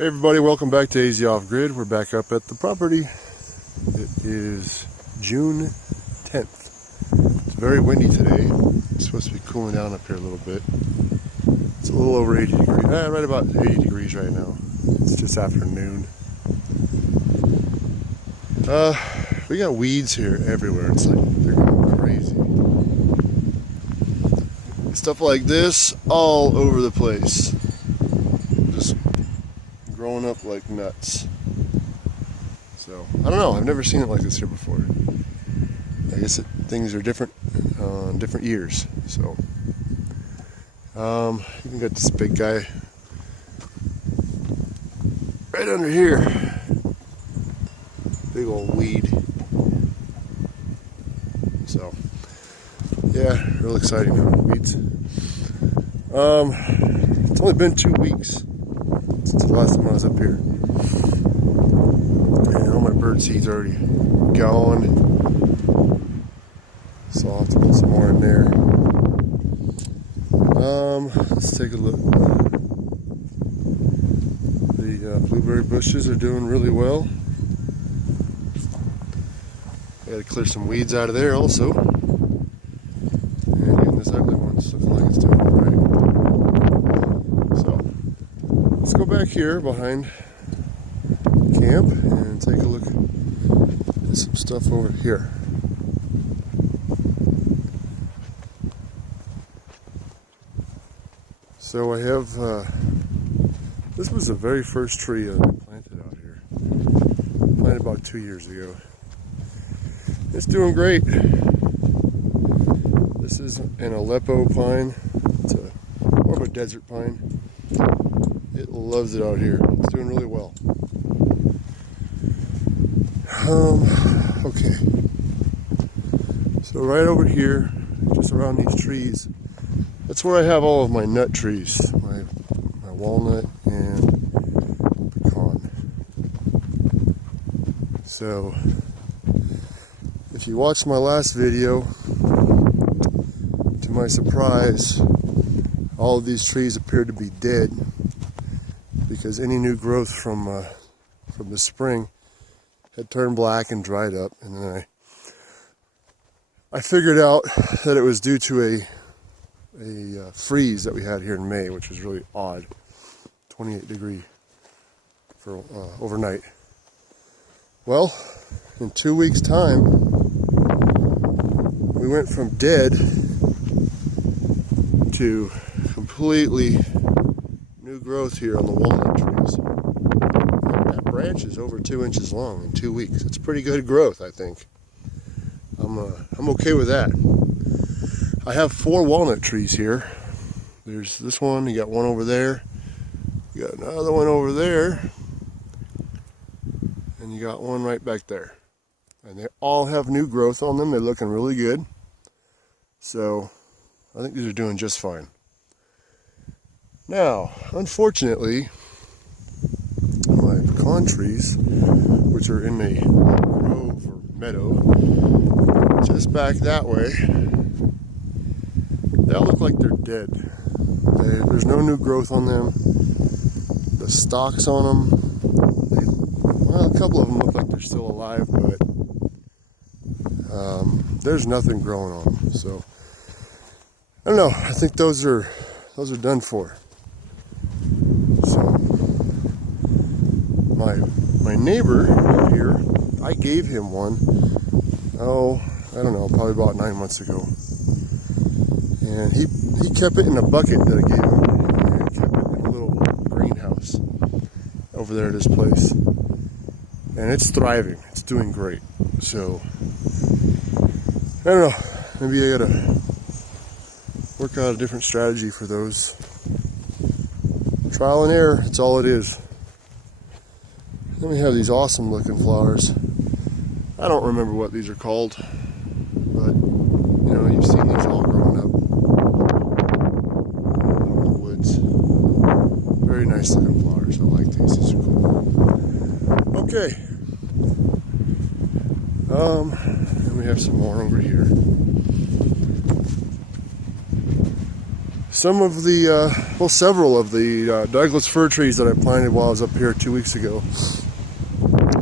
Hey everybody, welcome back to AZ Off Grid. We're back up at the property. It is June 10th. It's very windy today. It's supposed to be cooling down up here a little bit. It's a little over 80 degrees, right about 80 degrees right now. It's just after noon. We got weeds here everywhere. It's like they're going crazy. Stuff like this all over the place. Just growing up like nuts. So I don't know, I've never seen it like this here before. I guess things are different on different years. So you got this big guy right under here, big old weed. So yeah, real exciting now, weeds. It's only been 2 weeks since the last time I was up here. And all my bird seed's already gone. So I'll have to put some more in there. Let's take a look. The blueberry bushes are doing really well. I gotta clear some weeds out of there also. And even this ugly one's looking like it's doing all right. So let's go back here behind camp and take a look at some stuff over here. So I have, this was the very first tree that I planted out here. Planted about 2 years ago. It's doing great. This is an Aleppo pine. It's more of a desert pine. It loves it out here. It's doing really well. Okay. So right over here, just around these trees, that's where I have all of my nut trees. My walnut and pecan. So if you watched my last video, to my surprise, all of these trees appeared to be dead because any new growth from the spring had turned black and dried up. And then I figured out that it was due to a freeze that we had here in May, which was really odd. 28 degree for overnight. Well, in 2 weeks' time, we went from dead to completely new growth here on the walnut trees. That branch is over 2 inches long in 2 weeks. It's pretty good growth, I think. I'm okay with that. I have 4 walnut trees here. There's this one, you got one over there, you got another one over there, and you got one right back there. And they all have new growth on them. They're looking really good. So I think these are doing just fine. Now, unfortunately, my pecan trees, which are in a grove or meadow, just back that way, they all look like they're dead. There's no new growth on them. The stalks on them, well, a couple of them look like they're still alive, but there's nothing growing on them. So I don't know. I think those are done for. So my neighbor here, I gave him one. Oh, I don't know, probably about 9 months ago. And he kept it in a bucket that I gave him, and kept it in a little greenhouse over there at his place. And it's thriving. It's doing great. So I don't know. Maybe I gotta work out a different strategy for those. Trial and error. That's all it is. Then we have these awesome looking flowers. I don't remember what these are called, but you know, you've seen these all growing up in the woods. Very nice looking flowers. I like these. These are cool. Okay. And we have some more over here. some of the, well, several of the Douglas fir trees that I planted while I was up here 2 weeks ago,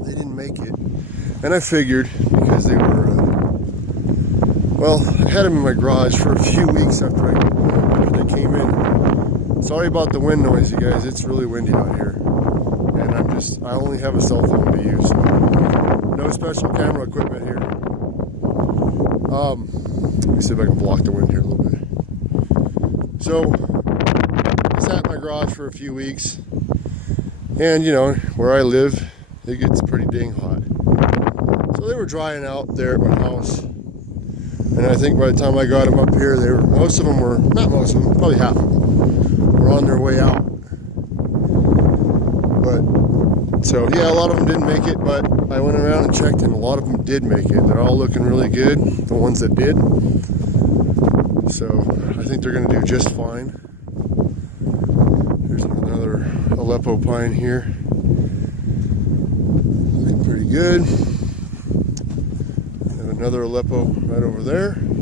they didn't make it. And I figured, because they were, well, I had them in my garage for a few weeks after they came in. Sorry about the wind noise, you guys. It's really windy out here. And I only have a cell phone to use. No special camera equipment here. Let me see if I can block the wind here a little bit. So, I sat in my garage for a few weeks. And, you know, where I live, it gets pretty dang hot. So they were drying out there at my house. And I think by the time I got them up here, most of them were, not most of them, probably half of them, were on their way out. But, so yeah, a lot of them didn't make it, but I went around and checked and a lot of them did make it. They're all looking really good, the ones that did. So I think they're gonna do just fine. Here's another Aleppo pine here. Looking pretty good. Another Aleppo right over there. And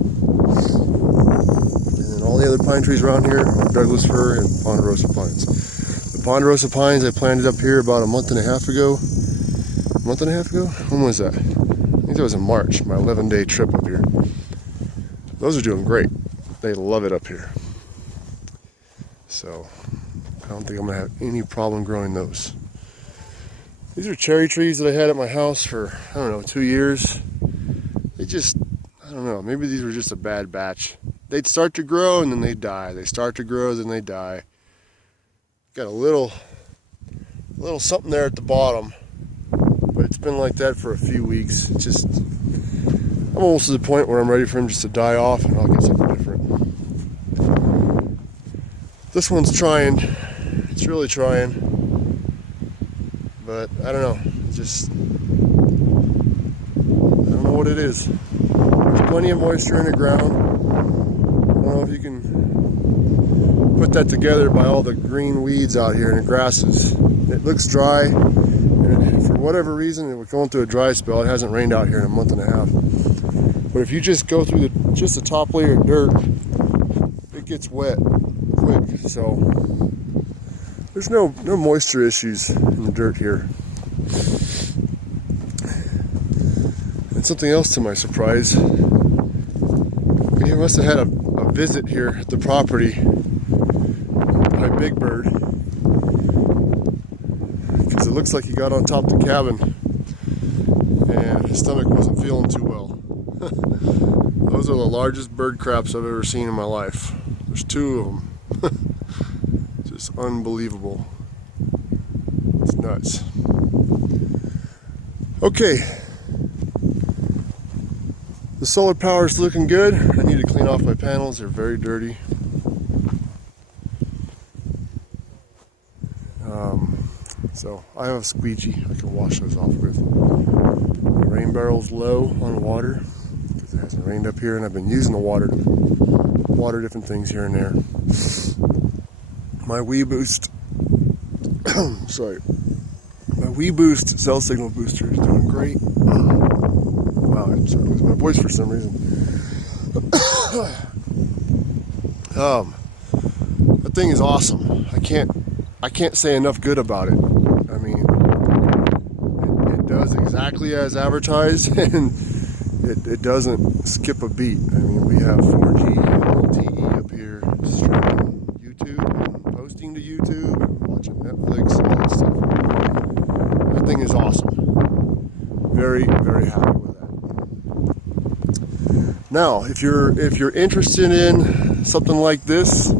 then all the other pine trees around here are Douglas fir and ponderosa pines. The ponderosa pines I planted up here about a month and a half ago. A month and a half ago? When was that? I think that was in March, my 11-day trip up here. Those are doing great. They love it up here. So I don't think I'm gonna have any problem growing those. These are cherry trees that I had at my house for, I don't know, 2 years. They just, I don't know, maybe these were just a bad batch. They'd start to grow and then they'd die. They start to grow, then they die. Got a little something there at the bottom, but it's been like that for a few weeks. It's just, I'm almost to the point where I'm ready for them just to die off and I'll get something different. This one's trying, it's really trying, but I don't know, just, I don't know what it is. There's plenty of moisture in the ground. I don't know if you can put that together by all the green weeds out here and the grasses. It looks dry, and for whatever reason, it was going through a dry spell. It hasn't rained out here in a month and a half. But if you just go through the top layer of dirt, it gets wet quick. So there's no moisture issues in the dirt here. And something else to my surprise, we must have had a visit here at the property by Big Bird, because it looks like he got on top of the cabin and his stomach wasn't feeling too well. Those are the largest bird craps I've ever seen in my life. There's 2 of them. Just unbelievable. It's nuts. Okay. The solar power is looking good. I need to clean off my panels. They're very dirty. So I have a squeegee I can wash those off with. The rain barrel's low on water because it hasn't rained up here, and I've been using the water to water different things here and there. My WeBoost, sorry, my WeBoost cell signal booster is doing great. Wow, I'm sorry, I lose my voice for some reason. That thing is awesome. I can't say enough good about it. I mean, it does exactly as advertised, and it doesn't skip a beat. I mean, we have 4G LTE up here, streaming YouTube, and posting to YouTube, and watching Netflix, all that stuff. That thing is awesome. Very, very happy with that. Now, if you're interested in something like this,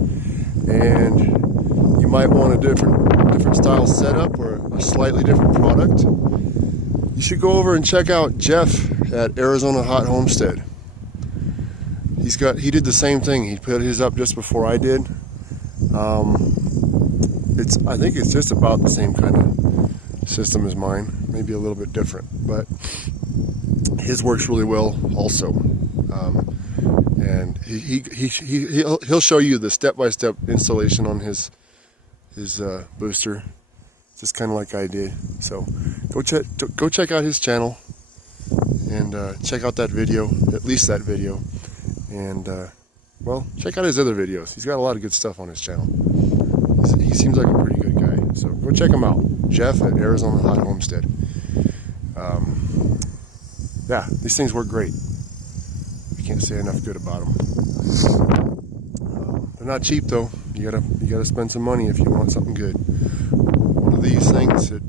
and you might want a different style setup or a slightly different product, you should go over and check out Jeff at Arizona Hot Homestead. He did the same thing. He put his up just before I did. I think it's just about the same kind of system as mine, maybe a little bit different, but his works really well also. And he'll show you the step-by-step installation on his booster, just kind of like I did. So go check out his channel and check out that video, at least that video, and well, check out his other videos. He's got a lot of good stuff on his channel. He seems like a pretty good guy. So go check him out. Jeff at Arizona Hot Homestead. Yeah, these things work great. I can't say enough good about them. They're not cheap though. You gotta spend some money if you want something good. One of these things that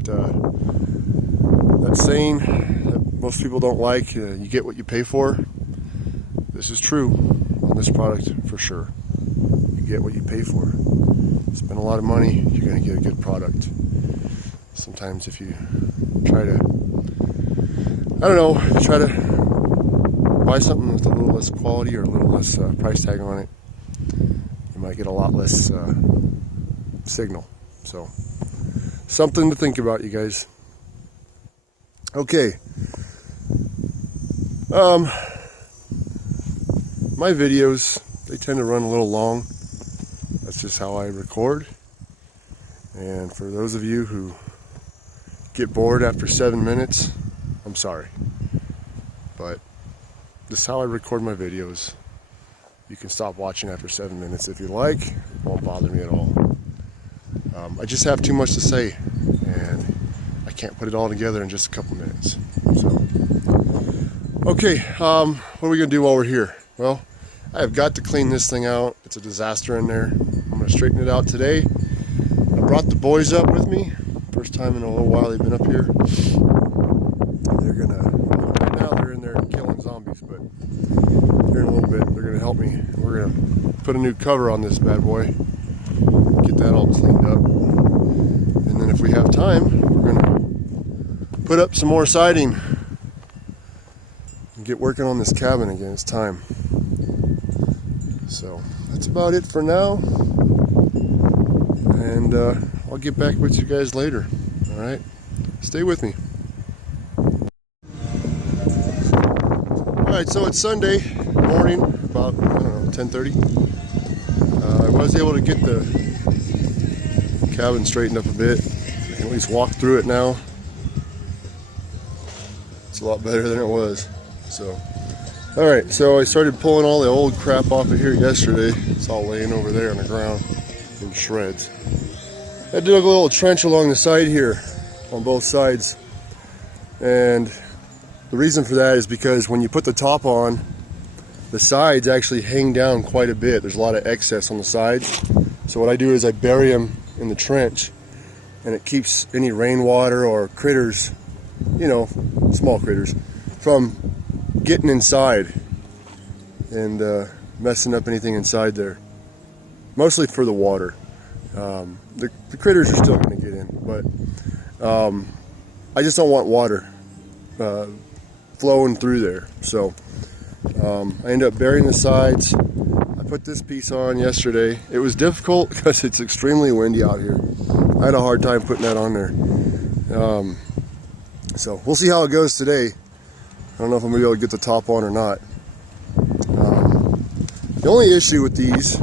saying that most people don't like, you get what you pay for. This is true on this product for sure. You get what you pay for. Spend a lot of money, you're gonna get a good product. Sometimes if you try to, I don't know, if you try to buy something with a little less quality or a little less price tag on it, you might get a lot less signal. So, something to think about, you guys. Okay. My videos, they tend to run a little long. That's just how I record. And for those of you who get bored after 7 minutes, I'm sorry. But this is how I record my videos. You can stop watching after 7 minutes if you like. It won't bother me at all. I just have too much to say, and I can't put it all together in just a couple minutes. So, okay, what are we gonna do while we're here? Well, I have got to clean this thing out. It's a disaster in there. I'm gonna straighten it out today. I brought the boys up with me. First time in a little while they've been up here. They're gonna, right now they're in there killing zombies, but here in a little bit they're gonna help me. We're gonna put a new cover on this bad boy, get that all cleaned up, and then if we have time, we're gonna put up some more siding and get working on this cabin again. It's time. So that's about it for now, and I'll get back with you guys later. All right, stay with me. All right, so it's Sunday morning, about, I don't know, 10:30. I was able to get the cabin straightened up a bit. I can at least walk through it now. It's a lot better than it was. So, all right, so I started pulling all the old crap off of here yesterday. It's all laying over there on the ground in shreds. I dug a little trench along the side here on both sides, and the reason for that is because when you put the top on, the sides actually hang down quite a bit. There's a lot of excess on the sides. So what I do is I bury them in the trench, and it keeps any rainwater or critters, you know, small critters, from getting inside and messing up anything inside there. Mostly for the water. The critters are still going to get in, but I just don't want water flowing through there. So I end up burying the sides. I put this piece on yesterday. It was difficult because it's extremely windy out here. I had a hard time putting that on there. So we'll see how it goes today. I don't know if I'm going to be able to get the top on or not. The only issue with these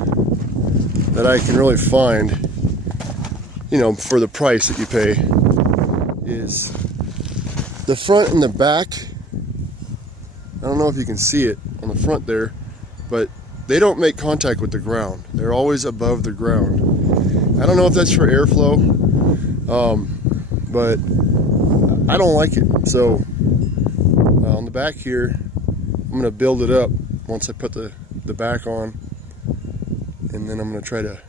that I can really find, you know, for the price that you pay, is the front and the back. I don't know if you can see it on the front there, but they don't make contact with the ground. They're always above the ground. I don't know if that's for airflow, but I don't like it. So on the back here, I'm going to build it up once I put the back on, and then I'm going to try to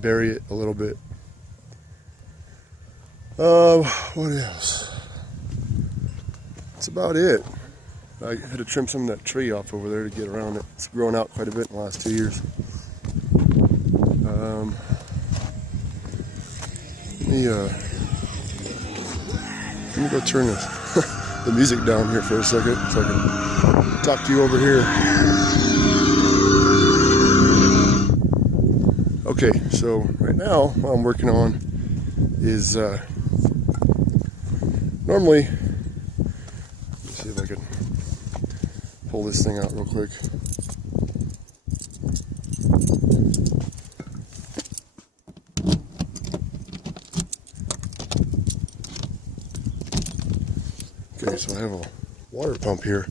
bury it a little bit. What else? That's about it. I had to trim some of that tree off over there to get around it. It's grown out quite a bit in the last 2 years. Let me go turn the music down here for a second so I can talk to you over here. Okay, so right now what I'm working on is normally, let me see if I can pull this thing out real quick. Okay, so I have a water pump here.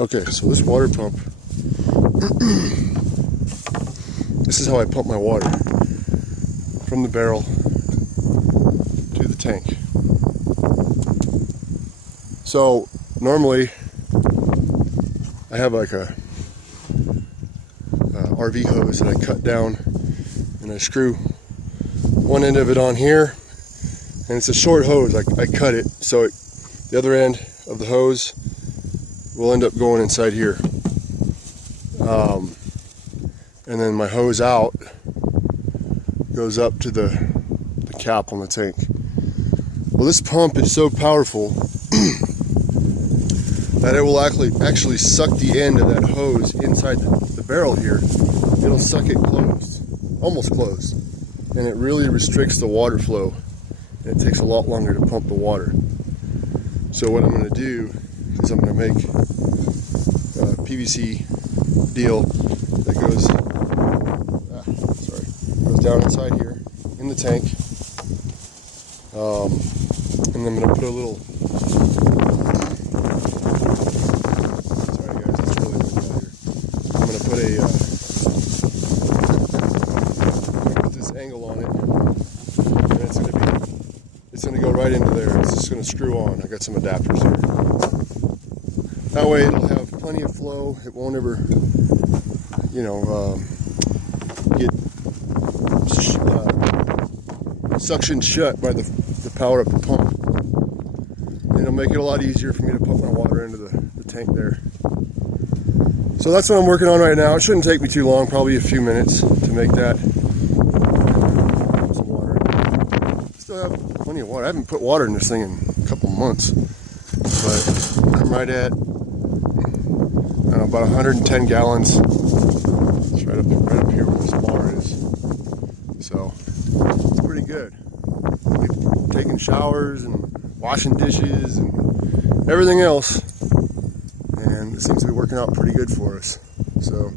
Okay, so this water pump, this is how I pump my water from the barrel to the tank. So normally I have like a RV hose that I cut down, and I screw one end of it on here, and it's a short hose. I cut it so the other end of the hose will end up going inside here, and then my hose out goes up to the cap on the tank. Well, this pump is so powerful that it will actually suck the end of that hose inside the barrel here. It'll suck it closed, almost closed, and it really restricts the water flow, and it takes a lot longer to pump the water. So what I'm going to do is I'm going to make a PVC deal that goes down inside here in the tank, and I'm going to put a little, sorry guys, it's really windy out here. I'm going to put this angle on it, and it's going to go right into there. It's just going to screw on. I got some adapters here. That way it'll have plenty of flow. It won't ever, get suctioned shut by the power of the pump. And it'll make it a lot easier for me to pump my water into the tank there. So that's what I'm working on right now. It shouldn't take me too long, probably a few minutes to make that. Some water. Still have plenty of water. I haven't put water in this thing in a couple months, but I'm right at, I don't know, about 110 gallons. It's right up here where this bar is. So it's pretty good. We've taken showers and washing dishes and everything else, and it seems to be working out pretty good for us. So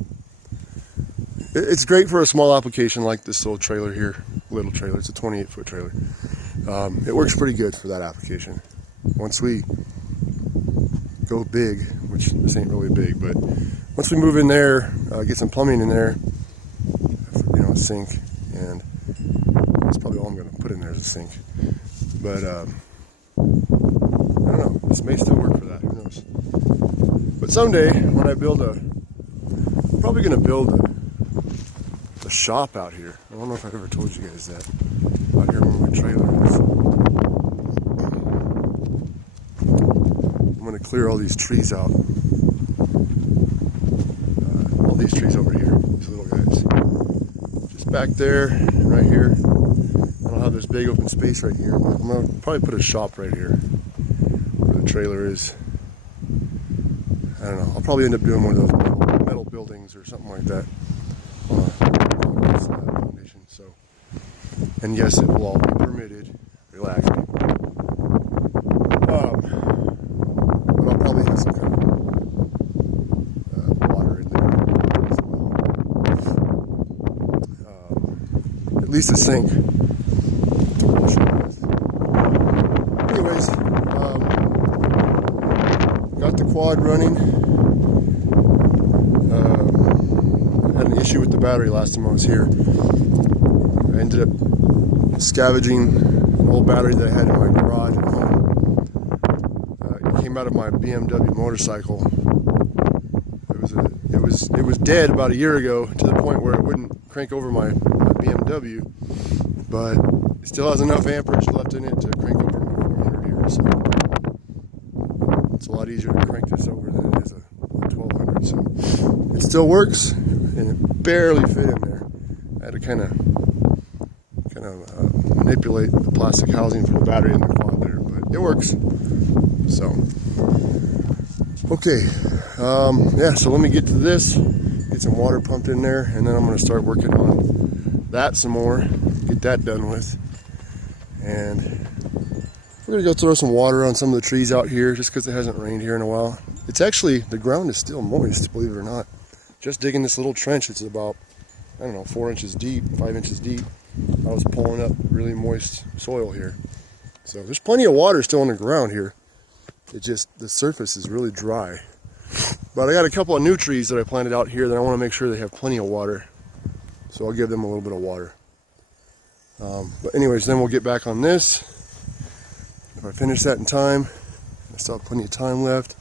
it's great for a small application like this little trailer here. Little trailer, it's a 28-foot trailer. It works pretty good for that application. Once we go big, which this ain't really big, but once we move in there, get some plumbing in there, a sink, and that's probably all I'm going to put in there is a sink. But I don't know, this may still work for that, who knows. But someday, when I build I'm probably going to build a shop out here. I don't know if I've ever told you guys that. Out here where my trailer is. I'm going to clear all these trees out. All these trees over here, these little guys. Just back there, and right here. I don't have this big open space right here. I'm going to probably put a shop right here where the trailer is. I don't know. I'll probably end up doing one of those metal buildings or something like that. Foundation. So, and yes, it will all be permitted. Relax, people. But I'll probably have some kind of water in there as well. At least a sink to wash it with. Anyways, got the quad running. Had an issue with the battery last time I was here. I ended up scavenging an old battery that I had in my garage at home. It came out of my BMW motorcycle. It was dead about a year ago, to the point where it wouldn't crank over my BMW, but it still has enough amperage left in it to crank over my 400 here. So it's a lot easier to crank this over than it is a 1200. So it still works, and it barely fit in there. I had to kind of manipulate the plastic housing for the battery in the quad there, but it works. So okay, yeah, so let me get to this, get some water pumped in there, and then I'm going to start working on that some more, get that done with. And we're going to go throw some water on some of the trees out here just because it hasn't rained here in a while. It's actually, the ground is still moist, believe it or not. Just digging this little trench, it's about, I don't know, 4 inches deep, 5 inches deep. I was pulling up really moist soil here. So there's plenty of water still on the ground here. It just, the surface is really dry. But I got a couple of new trees that I planted out here that I want to make sure they have plenty of water. So I'll give them a little bit of water. But anyways, then we'll get back on this. If I finish that in time, I still have plenty of time left.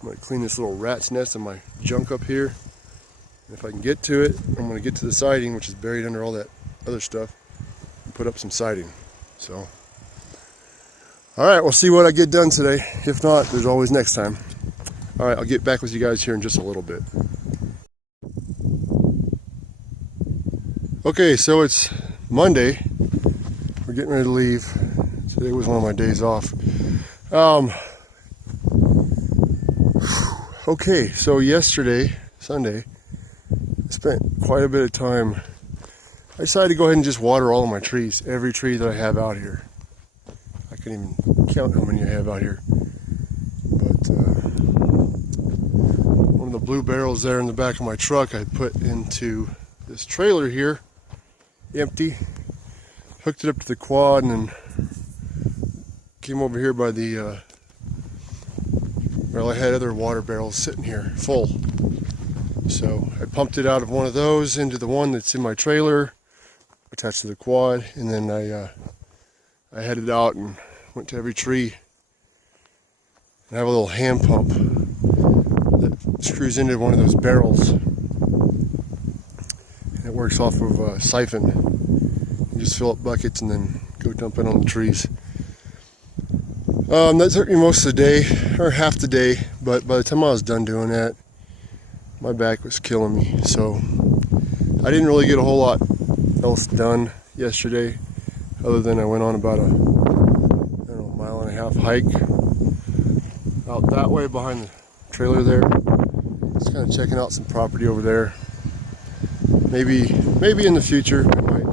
I'm going to clean this little rat's nest of my junk up here. And if I can get to it, I'm going to get to the siding, which is buried under all that other stuff, and put up some siding. So, all right, we'll see what I get done today. If not, there's always next time. All right, I'll get back with you guys here in just a little bit. Okay, so it's Monday. We're getting ready to leave. Today was one of my days off. Okay, so yesterday, Sunday, I spent quite a bit of time. I decided to go ahead and just water all of my trees, every tree that I have out here. I can't even count how many I have out here. But one of the blue barrels there in the back of my truck I put into this trailer here, empty. Hooked it up to the quad and then came over here by the, well, I had other water barrels sitting here full. So I pumped it out of one of those into the one that's in my trailer, attached to the quad, and then I headed out and went to every tree. And I have a little hand pump that screws into one of those barrels. And it works off of a siphon. You just fill up buckets and then go dump it on the trees. That took me most of the day, or half the day, but by the time I was done doing that, my back was killing me. So I didn't really get a whole lot else done yesterday, other than I went on about a, mile and a half hike out that way behind the trailer there. Just kind of checking out some property over there. Maybe in the future I might.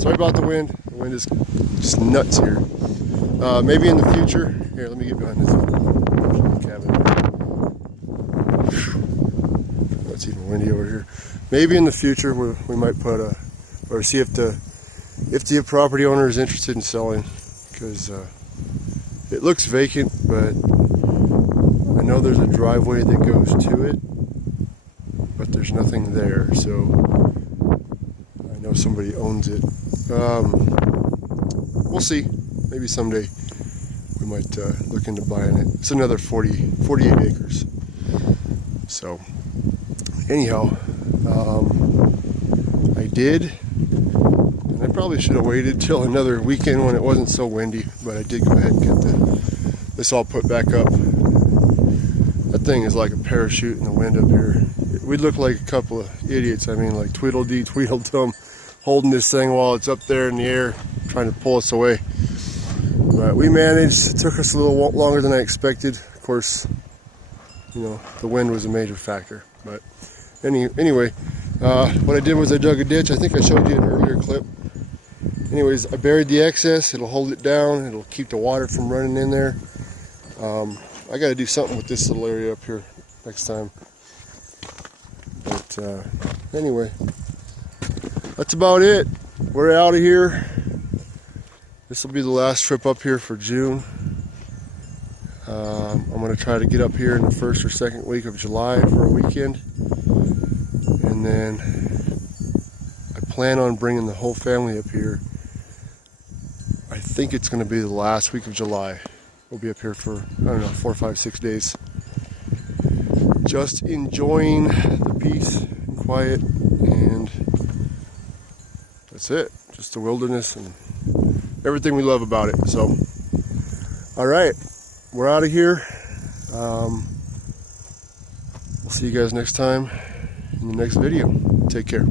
Sorry about the wind. The wind is just nuts here. Maybe in the future. Here, let me get behind this cabin. It's even windy over here. Maybe in the future we might put or see if the property owner is interested in selling, because it looks vacant, but I know there's a driveway that goes to it, but there's nothing there, so I know somebody owns it. We'll see. Maybe someday we might look into buying it. It's another 48 acres. So anyhow, I did, and I probably should have waited till another weekend when it wasn't so windy, but I did go ahead and get this all put back up. That thing is like a parachute in the wind up here. We look like a couple of idiots. I mean, like Tweedledee, Tweedledum, holding this thing while it's up there in the air, trying to pull us away. But we managed. It took us a little longer than I expected. Of course, the wind was a major factor. But anyway, what I did was I dug a ditch. I think I showed you an earlier clip. Anyways, I buried the excess. It'll hold it down. It'll keep the water from running in there. I got to do something with this little area up here next time. But anyway, that's about it. We're out of here. This will be the last trip up here for June. I'm going to try to get up here in the first or second week of July for a weekend. And then I plan on bringing the whole family up here. I think it's going to be the last week of July. We'll be up here for, 4, 5, 6 days. Just enjoying the peace and quiet, and that's it. Just the wilderness and everything we love about it. So, all right, we're out of here. We'll see you guys next time in the next video. Take care.